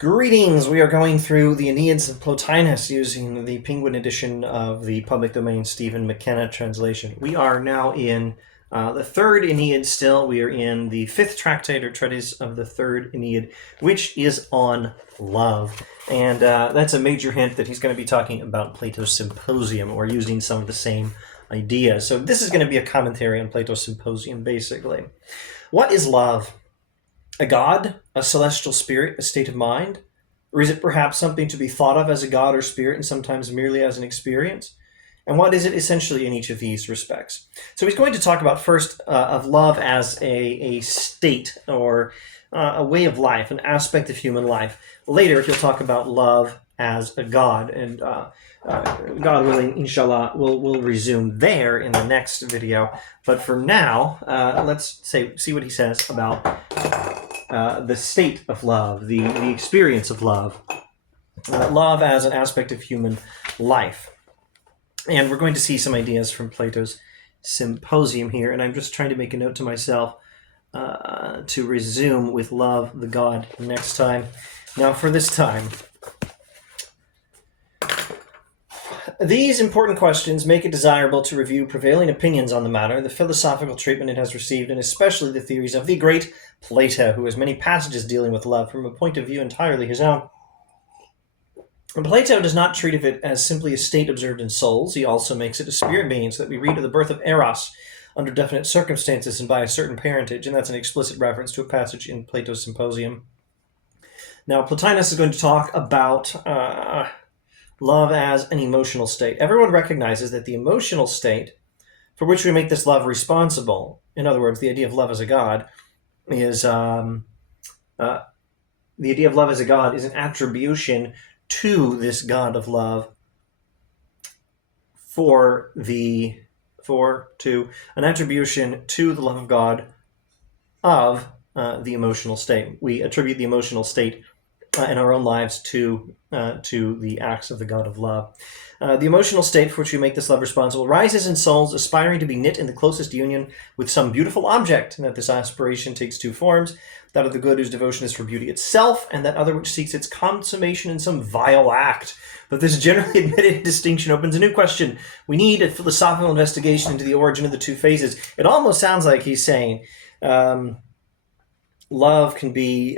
Greetings! We are going through the Aeneids of Plotinus using the Penguin edition of the public domain Stephen McKenna translation. We are now in the third Aeneid still. We are in the fifth tractate or treatise of the third Aeneid, which is on love. And that's a major hint that he's going to be talking about Plato's Symposium or using some of the same ideas. So this is going to be a commentary on Plato's Symposium, basically. What is love? A god, a celestial spirit, a state of mind? Or is it perhaps something to be thought of as a god or spirit and sometimes merely as an experience? And what is it essentially in each of these respects? So he's going to talk about first of love as a state or a way of life, an aspect of human life. Later he'll talk about love as a god, and God willing, inshallah, we'll resume there in the next video. But for now, let's see what he says about the state of love, the experience of love, love as an aspect of human life. And we're going to see some ideas from Plato's Symposium here, and I'm just trying to make a note to myself to resume with love, the god, next time. Now for this time, these important questions make it desirable to review prevailing opinions on the matter, the philosophical treatment it has received, and especially the theories of the great Plato, who has many passages dealing with love from a point of view entirely his own. And Plato does not treat of it as simply a state observed in souls. He also makes it a spirit being, so that we read of the birth of Eros under definite circumstances and by a certain parentage, and that's an explicit reference to a passage in Plato's Symposium. Now, Plotinus is going to talk about love as an emotional state. Everyone recognizes that the emotional state for which we make this love responsible, in other words, the idea of love as a god, is an attribution to this god of love an attribution to the love of God of the emotional state. We attribute the emotional state in our own lives to the acts of the god of love. The emotional state for which we make this love responsible rises in souls aspiring to be knit in the closest union with some beautiful object, and that this aspiration takes two forms: that of the good whose devotion is for beauty itself, and that other which seeks its consummation in some vile act. But this generally admitted distinction opens a new question. We need a philosophical investigation into the origin of the two phases. It almost sounds like he's saying love can be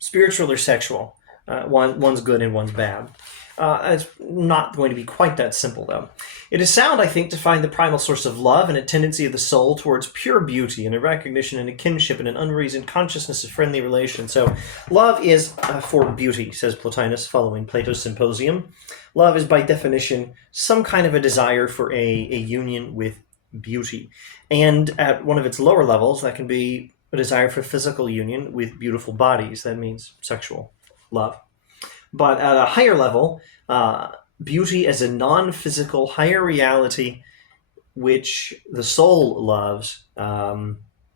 spiritual or sexual. One's good and one's bad. It's not going to be quite that simple, though. It is sound, I think, to find the primal source of love and a tendency of the soul towards pure beauty and a recognition and a kinship and an unreasoned consciousness of friendly relation. So love is for beauty, says Plotinus, following Plato's Symposium. Love is, by definition, some kind of a desire for a union with beauty. And at one of its lower levels, that can be a desire for physical union with beautiful bodies. That means sexual love. But at a higher level, beauty as a non-physical, higher reality which the soul loves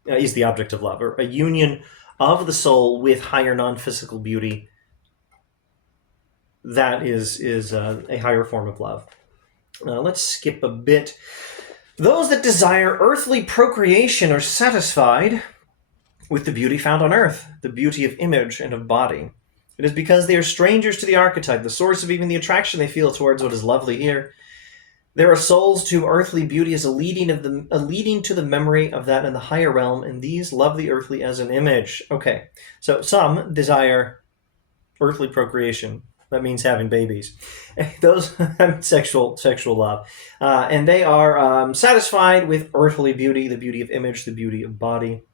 is the object of love, or a union of the soul with higher non-physical beauty. That is a higher form of love. Let's skip a bit. Those that desire earthly procreation are satisfied with the beauty found on earth, the beauty of image and of body. It is because they are strangers to the archetype, the source of even the attraction they feel towards what is lovely here. There are souls to whom earthly beauty is a leading to the memory of that in the higher realm, and these love the earthly as an image. Okay, so some desire earthly procreation. That means having babies. Those sexual love, and they are satisfied with earthly beauty, the beauty of image, the beauty of body,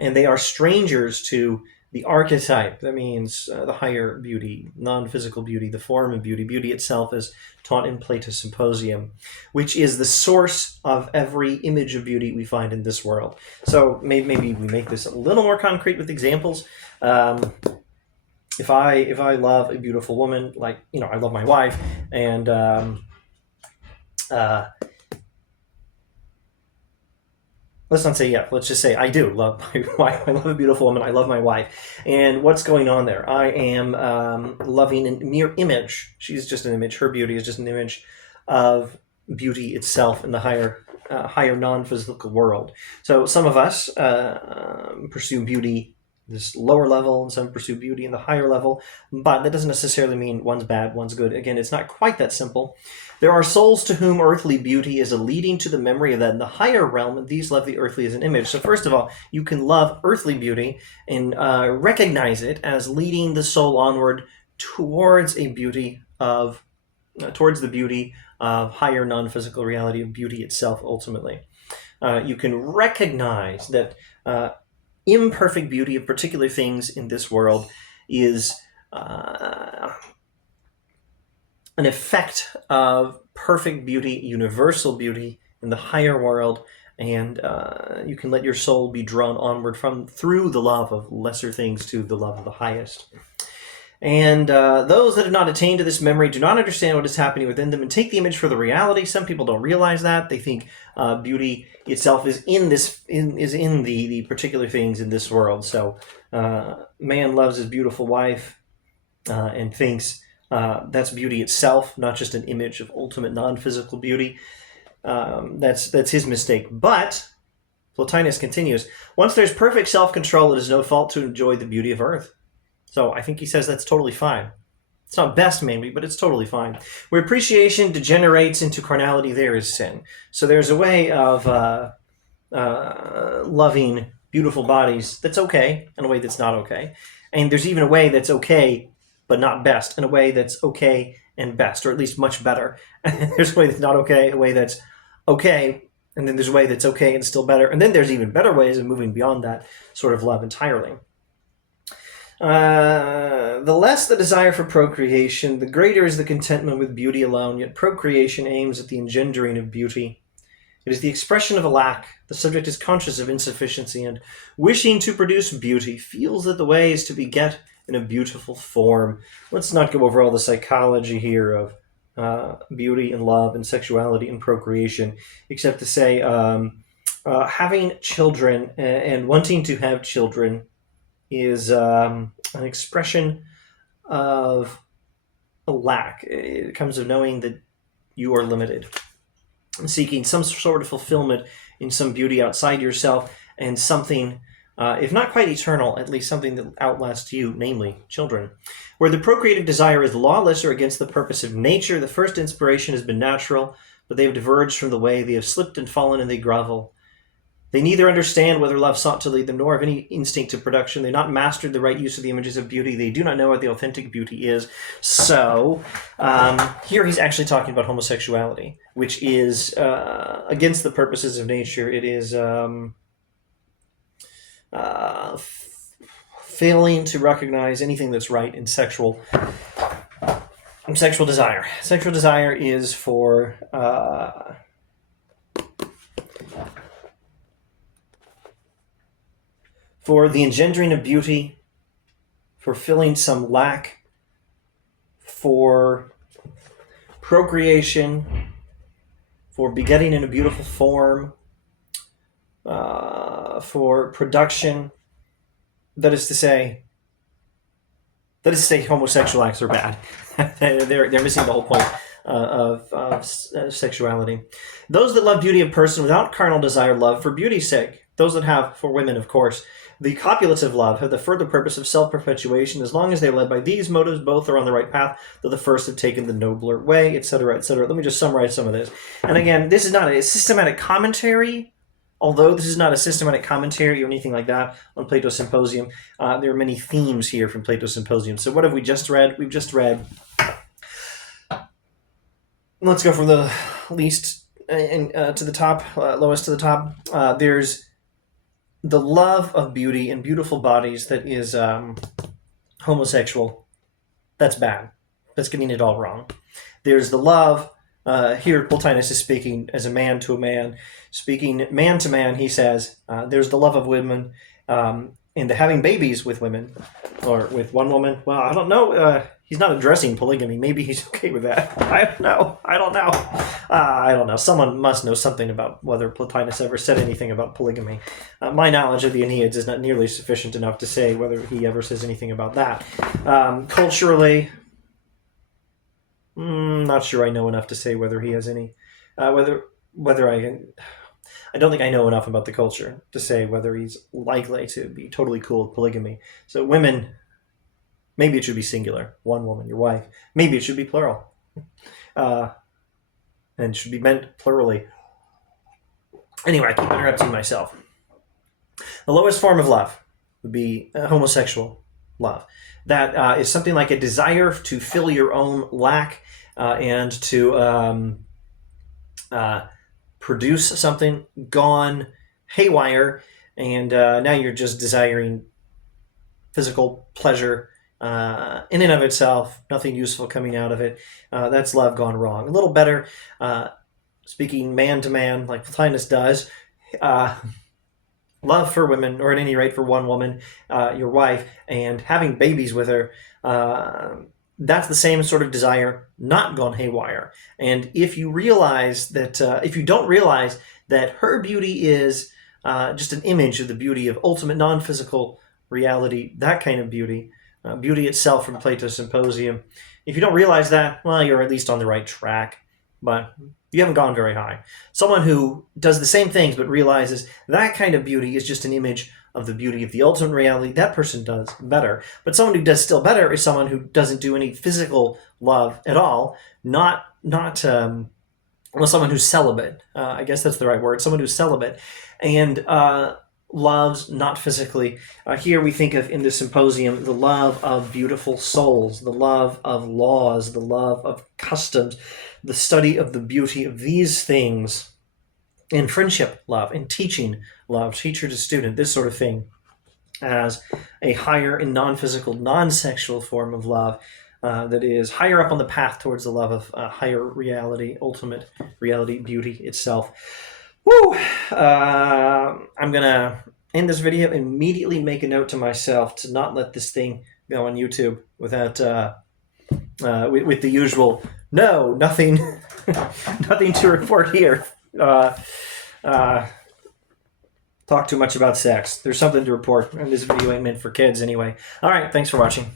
and they are strangers to the archetype. That means the higher beauty, non-physical beauty, the form of beauty. Beauty itself is taught in Plato's Symposium, which is the source of every image of beauty we find in this world. So maybe we make this a little more concrete with examples. If I love a beautiful woman, like, I love my wife, and let's not say let's just say I do love my wife. I love a beautiful woman. I love my wife. And what's going on there? I am loving a mere image. She's just an image. Her beauty is just an image of beauty itself in the higher non-physical world. So some of us pursue beauty this lower level, and some pursue beauty in the higher level. But that doesn't necessarily mean one's bad, one's good. Again, it's not quite that simple. There are souls to whom earthly beauty is a leading to the memory of that in the higher realm, and these love the earthly as an image. So first of all, you can love earthly beauty and recognize it as leading the soul onward towards a beauty of, towards the beauty of higher non-physical reality, of beauty itself ultimately. You can recognize that imperfect beauty of particular things in this world is an effect of perfect beauty, universal beauty in the higher world, and you can let your soul be drawn onward through the love of lesser things to the love of the highest. And those that have not attained to this memory do not understand what is happening within them and take the image for the reality. Some people don't realize that. They think beauty itself is in the particular things in this world. So man loves his beautiful wife and thinks that's beauty itself, not just an image of ultimate non-physical beauty. That's his mistake. But Plotinus continues, once there's perfect self-control, it is no fault to enjoy the beauty of earth. So I think he says that's totally fine. It's not best, maybe, but it's totally fine. Where appreciation degenerates into carnality, there is sin. So there's a way of loving beautiful bodies that's okay, and a way that's not okay. And there's even a way that's okay, but not best, and a way that's okay and best, or at least much better. And there's a way that's not okay, a way that's okay, and then there's a way that's okay and still better. And then there's even better ways of moving beyond that sort of love entirely. The less the desire for procreation, the greater is the contentment with beauty alone, yet procreation aims at the engendering of beauty. It is the expression of a lack. The subject is conscious of insufficiency and, wishing to produce beauty, feels that the way is to beget in a beautiful form. Let's not go over all the psychology here of beauty and love and sexuality and procreation, except to say having children and wanting to have children is an expression of a lack. It comes of knowing that you are limited, seeking some sort of fulfillment in some beauty outside yourself, and something, if not quite eternal, at least something that outlasts you, namely children. Where the procreative desire is lawless or against the purpose of nature, the first inspiration has been natural, but they have diverged from the way, they have slipped and fallen, and they grovel. They neither understand whether love sought to lead them, nor have any instinct of production. They have not mastered the right use of the images of beauty. They do not know what the authentic beauty is. So, here he's actually talking about homosexuality, which is against the purposes of nature. It is failing to recognize anything that's right in sexual desire. Sexual desire is for the engendering of beauty, for filling some lack, for procreation, for begetting in a beautiful form, for production. That is to say, homosexual acts are bad. They're missing the whole point of sexuality. Those that love beauty of person without carnal desire love for beauty's sake. Those that have, for women, of course, the copulative love have the further purpose of self-perpetuation. As long as they are led by these motives, both are on the right path, though the first have taken the nobler way, etc., etc. Let me just summarize some of this. And again, this is not a systematic commentary, although this is not a systematic commentary or anything like that on Plato's Symposium. There are many themes here from Plato's Symposium. So what have we just read? We've just read... Let's go from the least to the top, lowest to the top. There's the love of beauty and beautiful bodies that is homosexual. That's bad. That's getting it all wrong. There's the love, here Plotinus is speaking as a man to a man. Speaking man to man, he says, there's the love of women, and the having babies with women, or with one woman. Well, I don't know. He's not addressing polygamy. Maybe he's okay with that. I don't know. Someone must know something about whether Plotinus ever said anything about polygamy. My knowledge of the Aeneid is not nearly sufficient enough to say whether he ever says anything about that. Culturally, not sure I know enough to say whether he has any, whether I can... I don't think I know enough about the culture to say whether he's likely to be totally cool with polygamy. So women, maybe it should be singular, one woman, your wife. Maybe it should be plural, and should be meant plurally. Anyway, I keep interrupting myself. The lowest form of love would be homosexual love. That is something like a desire to fill your own lack and to produce something gone haywire, and now you're just desiring physical pleasure in and of itself, nothing useful coming out of it. That's love gone wrong. A little better, speaking man to man, like Plotinus does. Love for women, or at any rate for one woman, your wife, and having babies with her, that's the same sort of desire, not gone haywire. And if you realize that, if you don't realize that her beauty is just an image of the beauty of ultimate non-physical reality, that kind of beauty, beauty itself from Plato's Symposium, if you don't realize that, well, you're at least on the right track, but you haven't gone very high. Someone who does the same things but realizes that kind of beauty is just an image of the beauty of the ultimate reality, that person does better. But someone who does still better is someone who doesn't do any physical love at all, not someone who's celibate. I guess that's the right word, someone who's celibate, and loves not physically. Here we think of, in the Symposium, the love of beautiful souls, the love of laws, the love of customs, the study of the beauty of these things, in friendship love, in teaching love, teacher to student, this sort of thing, as a higher and non-physical, non-sexual form of love that is higher up on the path towards the love of higher reality, ultimate reality, beauty itself. Woo! I'm going to end this video, immediately make a note to myself to not let this thing go on YouTube without, with the usual, no, nothing, nothing to report here. Talk too much about sex. There's something to report, and this video ain't meant for kids anyway. All right, thanks for watching.